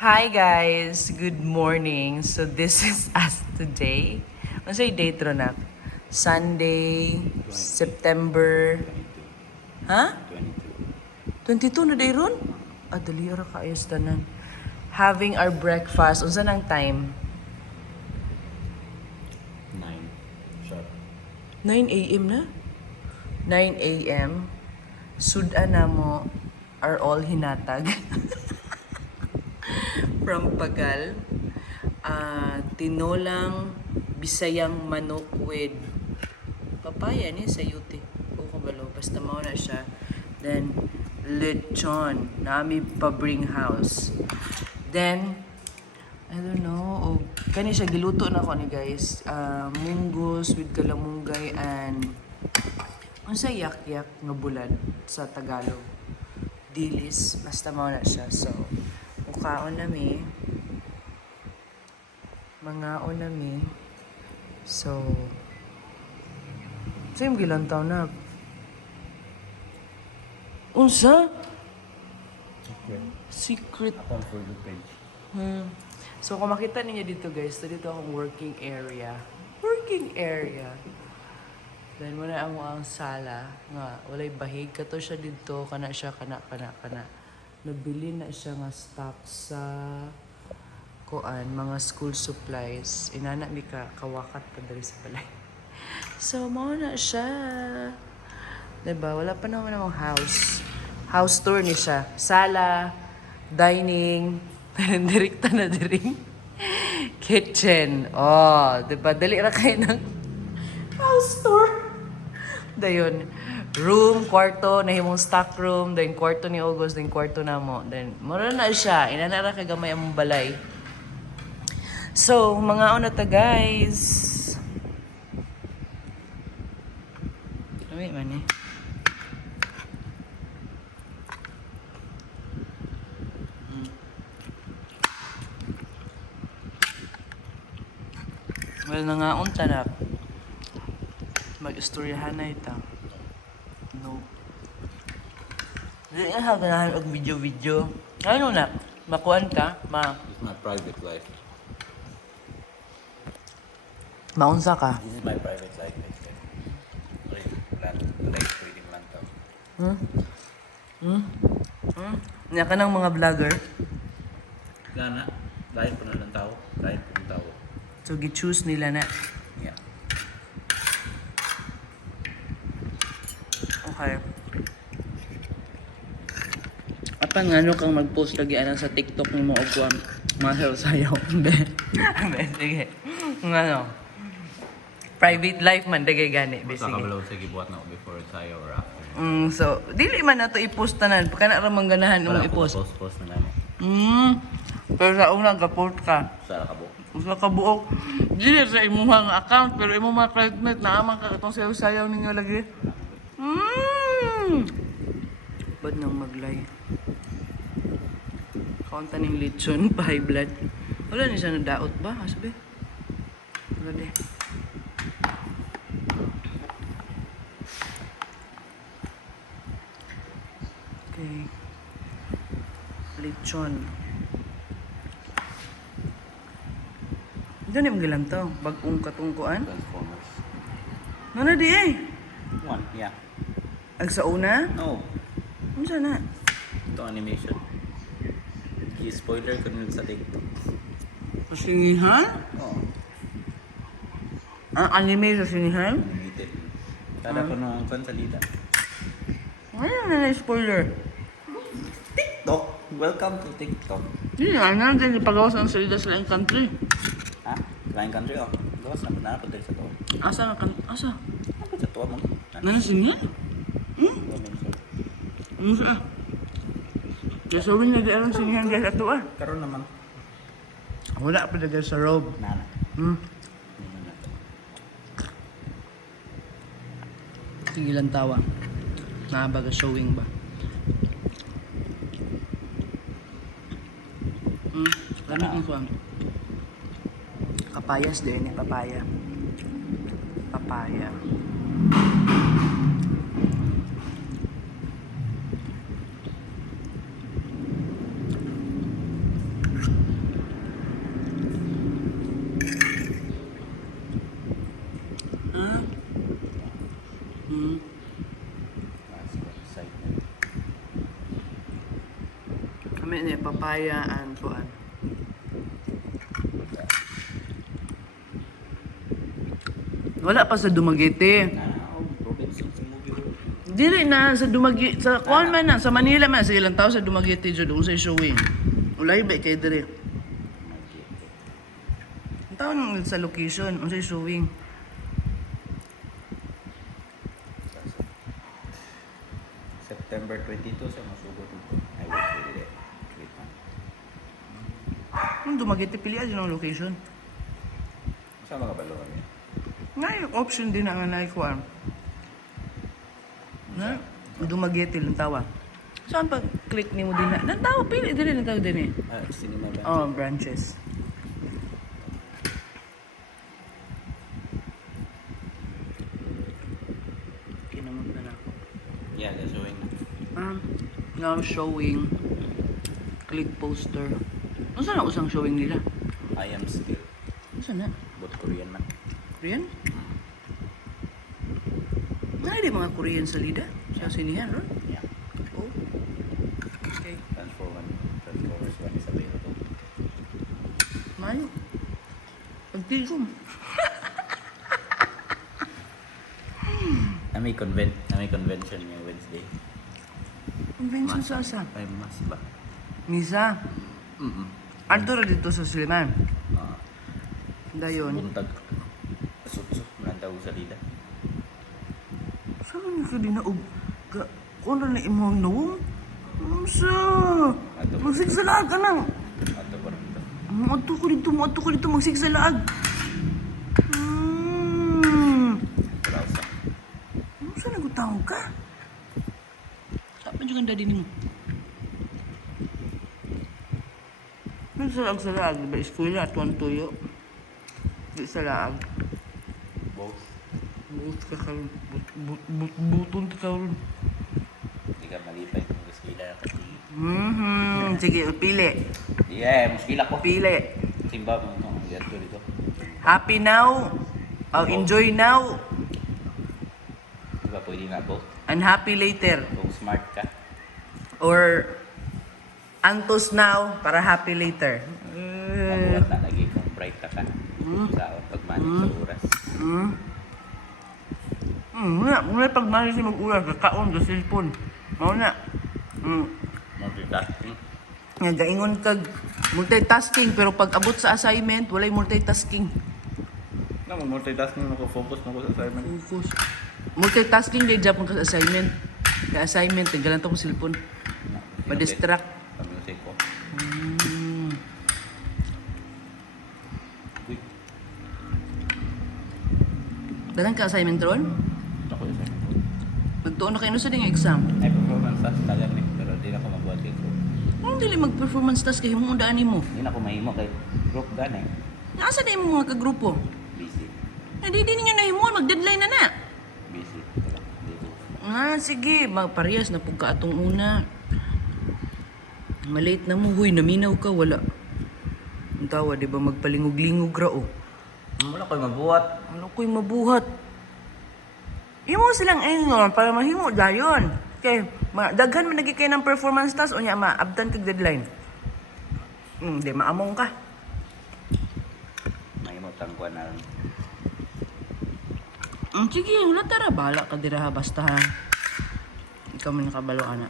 Hi guys, good morning. So this is us today. Ano say date ro na? Sunday, 20, September, 22, ha? 22. 22 na day ron? Dali ra ka ayos tanan. Having our breakfast. Unsa nang time? 9 sharp. 9 a.m. na? 9 a.m. Sudan na mo are all hinatag. From Pagal. Tinolang Bisayang manok with papaya ni sayuti. O kabalo, basta mao na siya. Then lechon, nami pabring house. Then I don't know, kani siya giluto na ko ni guys. Munggos with kalamunggay and unsa yak-yak nga bulad sa Tagalog. Dilis, basta mao na siya. So, mukhaon nami. Mangaon nami. So, same gilantaw na. Unsa? Okay. Secret. Account for the page. So, kung makita ninyo dito guys, so dito akong working area. Working area. Then, muna ang sala. Nga, walay bahig. Kato siya dito. Kana siya, kana. Nabili na siya nga stock sa kuan, mga school supplies. Inana mi ka kawakat pa dali sa balay. So, mao na siya. Diba? Wala pa naman akong house. House tour ni siya. Sala, dining, direkta na diring. Kitchen. Oh, diba? Dali ra kayo ng house tour. Dayon, room, kwarto, nahimong stock room, then kwarto ni August, then kwarto na mo. Then, mura na siya. Inanara ka gamay ang balay. So, mga una ta guys. Wait man eh. Well, nangaon tanap. Mag-istoryahan na ito. No. Hindi nga ganahan og video-video. Ano na? Makuan ka? It's my private life. Maunsa ka? This is my private life. Like reading lang to. Niya ka ng mga vlogger. Gana. Live po na ng tao. Live po ng tao. So, gi-choose nila na. Yeah. Okay. Apan nga ano kang mag-post lagi anang sa TikTok ni mo og kuan mga sayaw. Hindi. Sige. Ng ano. Private life man dagay gani Basta basically. kabalaw sa gibuhat na ako before sayo or after. So dili man nato i-post tanan kana ra mangganahan mo Wala ko i-post. post na nani. Pero sa unang ga-post ka. Sa kabo. Usa ka buok. Dili sa imong nga account pero imong mga classmate na amang ka katong sayaw-sayaw ninyo lagi. Bad nang maglay. Kaunta ning lechon, pa high blood. Wala ni siya nadaot ba? Asabi? Wala di. Okay. Lechon. Diyan yung gilam to. Bagong katungkuan. Transformers. Ano di eh? One, yeah. Ang sa una? No. Ano siya na? Ito animation. I-spoiler ko nila sa TikTok. Pasingihan? Oo. Ang anime sa sinihan? Animated. Kada ko nung konsalida. Ano na spoiler? TikTok? Welcome to TikTok. Hindi na, ano din ipagawas ang salida sa laing country. Ha? Lain country oh. Gawas na pa na sa to. Asa nga kan... Asa? Apa sa tuwa mo? Nana sinihan? Ano siya? Kaya sawin na di alam sinihan guys ato ah. Karon naman. Wala pa na guys sa robe. Nana. Sige lang tawa. Nakabaga showing ba? Lamig yung kuwan. Papayas din eh, papaya. Papaya. papaya and kuan. Wala pa sa Dumaguete. Province sa movie ko. Dili na sa Dumaguete, sa kuan man na, sa Manila man sa ilang tao sa Dumaguete jud unsay showing. Ulay ba kay dire? Ang tao nang sa location, unsay showing. September 22 sa masugot ko. I will read it. Wait lang. Ang Dumaguete pili ang location. Sa mga balo kami. Nay option din ang anay kuan. Na Dumaguete lang tawa. Saan pag click nimo din na? Nang tawa pili dili lang tawa din eh. Cinema ba? Oh, branches. Kinamot na ako. Yeah, the showing. Now showing. Click poster. Ano saan ang usang showing nila? I am skilled. Ano saan na? Both Korean man. Korean? Di mga Korean sa lida? Sa sinihan, ron? Yeah. Oh. Okay. Transformers 1 is available. Mayo. Pagtigom. May convention yung Wednesday. Convention sa asa? Ay, mas ba? Misa. Adto ra dito sa Suliman. Dayon. Buntag. Sut-sut na daw sa lida. Saan niyo ka din na kung na imong nawong? Sa magsigsalaag ka nang. Ato pa rin ito. Muadto ko dito, magsigsalaag. Browsa. Ano saan nagutaw ka? Saan yung ganda din mo? Nagsalag-salag, ba eskwela at tuyo? Di salag. Both. Buot ka karon. Buton ka karon. Hindi ka malipay kung muskila kasi. Sige, pili. Yeah, muskila ko. Pili. Simba mo ito. Yan ko dito. Happy now. Oh, enjoy now. Diba pwede na both? And happy later. Kung smart ka. Or antos now para happy later. Mabuhat na lagi kung bright ka ka. Sa pagmanig sa oras. Muna pagmanis si mag-ulan, kakaon sa cellphone. Mauna. Multitasking. Nga, gaingon kag multitasking, pero pag abot sa assignment, walay multitasking. Multitasking mo ko, focus mo ko sa assignment. Focus. Multitasking day job ka sa assignment. Sa assignment, galan to mo cellphone. Ma-distract. Sa music ko. Uy, Dalang ka assignment ron? ako yung assignment ko. Magtuon na kayo sa ding exam. Ay, performance task tagan eh. Pero di na ako mabuhat yung group. Ang dili mag-performance task kay mo daan mo. Di na ako mahimo kay group gana eh. Nasa na mo mga kagrupo? Busy. Hindi din ninyo nahimo, mag-deadline na na. Busy. Wala. Di ko. Sige, magparehas na po ka atong una. Malate na mo, huy, naminaw ka, wala. Ang tawa, di ba, magpalingog-lingog ra, oh. Wala ko'y mabuhat. Ano ko'y mabuhat? Imo silang ingon para mahimo dayon. Kay daghan man naging kayo ng performance task o niya maabdan kag deadline. Di maamong ka. Mahimo tangkuan na. Sige, wala tara, bahala ka dira ha, basta ha. Ikaw man nakabalo ana.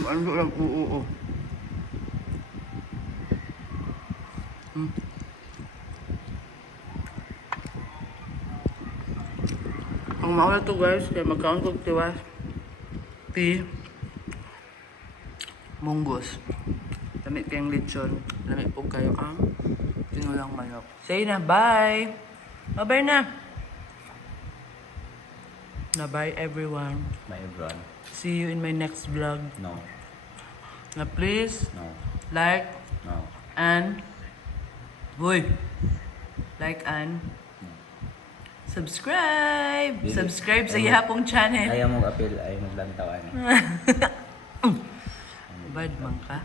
Ano lang, oo. Ang maula to guys, kaya magkaon kong tiwas. Munggos. Lamig kayong lechon. Lamig po kayo ang tinulang manok. Say na, bye! Bye-bye na! Na-bye everyone. May everyone. See you in my next vlog. No. Na please, No. like, No. and like and subscribe! Dili. Subscribe sa Ayaw mo- ihapong channel. Ayaw mo appeal, ayaw mo lantawan. Bad man ka.